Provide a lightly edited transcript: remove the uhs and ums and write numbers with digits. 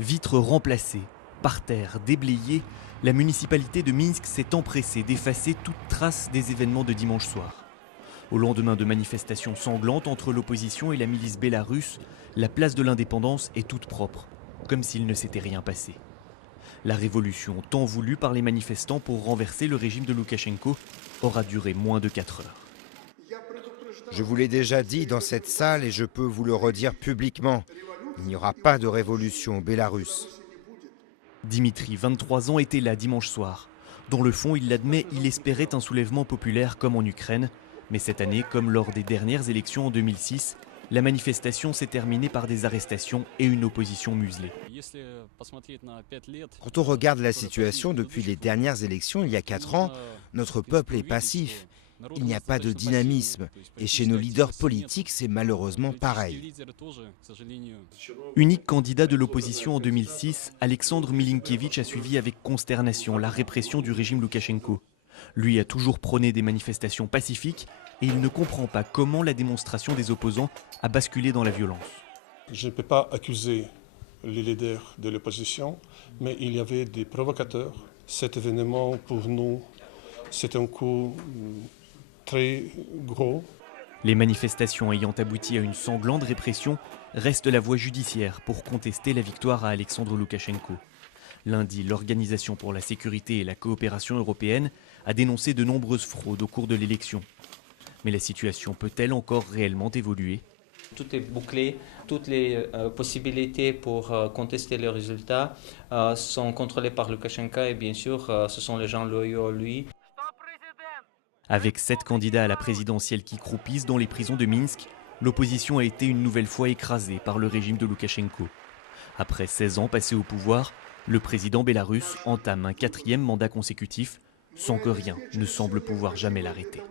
Vitres remplacées, parterres déblayés, la municipalité de Minsk s'est empressée d'effacer toute trace des événements de dimanche soir. Au lendemain de manifestations sanglantes entre l'opposition et la milice bélarusse, la place de l'Indépendance est toute propre, comme s'il ne s'était rien passé. La révolution tant voulue par les manifestants pour renverser le régime de Loukachenko aura duré moins de 4 heures. Je vous l'ai déjà dit dans cette salle et je peux vous le redire publiquement. Il n'y aura pas de révolution au Bélarus. Dimitri, 23 ans, était là dimanche soir. Dans le fond, il l'admet, il espérait un soulèvement populaire comme en Ukraine. Mais cette année, comme lors des dernières élections en 2006, la manifestation s'est terminée par des arrestations et une opposition muselée. Quand on regarde la situation depuis les dernières élections il y a 4 ans, notre peuple est passif. Il n'y a pas de dynamisme. Et chez nos leaders politiques, c'est malheureusement pareil. Unique candidat de l'opposition en 2006, Alexandre Milinkevitch a suivi avec consternation la répression du régime Loukachenko. Lui a toujours prôné des manifestations pacifiques et il ne comprend pas comment la démonstration des opposants a basculé dans la violence. Je ne peux pas accuser les leaders de l'opposition, mais il y avait des provocateurs. Cet événement, pour nous, c'est un coup très gros. Les manifestations ayant abouti à une sanglante répression restent la voie judiciaire pour contester la victoire à Alexandre Loukachenko. Lundi, l'Organisation pour la sécurité et la coopération européenne a dénoncé de nombreuses fraudes au cours de l'élection. Mais la situation peut-elle encore réellement évoluer ? Tout est bouclé, toutes les possibilités pour contester les résultats sont contrôlées par Loukachenko et bien sûr ce sont les gens loyaux à lui. Avec 7 candidats à la présidentielle qui croupissent dans les prisons de Minsk, l'opposition a été une nouvelle fois écrasée par le régime de Loukachenko. Après 16 ans passés au pouvoir, le président bélarusse entame un 4e mandat consécutif sans que rien ne semble pouvoir jamais l'arrêter.